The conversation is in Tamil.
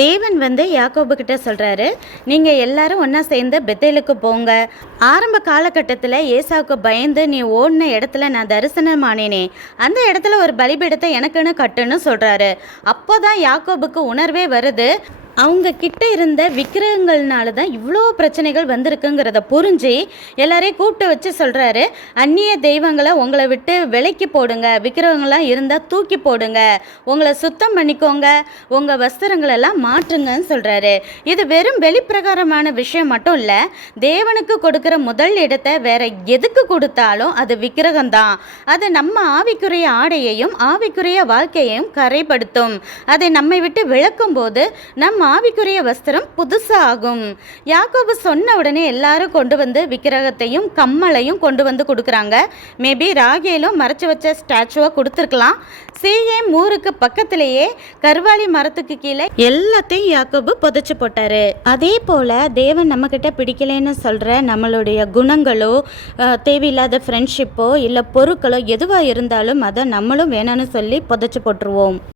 தேவன் யாக்கோபு கிட்ட சொல்கிறாரு, நீங்கள் எல்லாரும் ஒன்றா சேர்ந்து பெத்தேலுக்கு போங்க. ஆரம்ப காலகட்டத்தில் ஏசாவுக்கு பயந்து நீ ஓடின இடத்துல நான் தரிசனமானேனே, அந்த இடத்துல ஒரு பலிபீடத்தை எனக்குன்னு கட்டுன்னு சொல்கிறாரு. அப்போ தான் யாக்கோபுக்கு உணர்வே வருது, அவங்க கிட்ட இருந்த விக்கிரகங்கள்னால தான் இவ்வளோ பிரச்சனைகள் வந்திருக்குங்கிறத புரிஞ்சு எல்லாரையும் கூப்பிட்டு வச்சு சொல்கிறாரு, அந்நிய தெய்வங்களை உங்களை விட்டு விலைக்கு போடுங்க, விக்கிரகங்களாம் இருந்தால் தூக்கி போடுங்க, உங்களை சுத்தம் பண்ணிக்கோங்க, உங்கள் வஸ்திரங்களெல்லாம் மாற்றுங்கன்னு சொல்கிறாரு. இது வெறும் வெளிப்பிரகாரமான விஷயம் மட்டும் இல்லை, தேவனுக்கு கொடுக்குற முதல் இடத்தை வேற எதுக்கு கொடுத்தாலும் அது விக்கிரகம்தான். அது நம்ம ஆவிக்குரிய ஆடையையும் ஆவிக்குரிய வாழ்க்கையையும் கரைப்படுத்தும். அதை நம்மை விட்டு விளக்கும் போது நம்ம ஆவிக்குரிய வஸ்திரம் புதுசா ஆகும். யாக்கோபு சொன்ன உடனே எல்லாரும் கொண்டு வந்து விக்கிரகத்தையும் கம்மலையும் கொண்டு வந்து கொடுக்குறாங்க. மேபி ராகேலும் மறைச்சு வச்ச ஸ்டாச்சுவை கொடுத்துருக்கலாம். சேயேம் ஊருக்கு பக்கத்திலேயே கர்வாலி மரத்துக்கு கீழே எல்லாத்தையும் யாக்கோபு புதைச்சு போட்டாரு. அதே போல தேவன் நம்ம கிட்ட பிடிக்கலன்னு சொல்ற நம்மளுடைய குணங்களோ தேவையில்லாத ஃப்ரெண்ட்ஷிப்போ இல்லை பொருட்களோ எதுவாக இருந்தாலும் அதை நம்மளும் வேணும்னு சொல்லி புதைச்சு போட்டுருவோம்.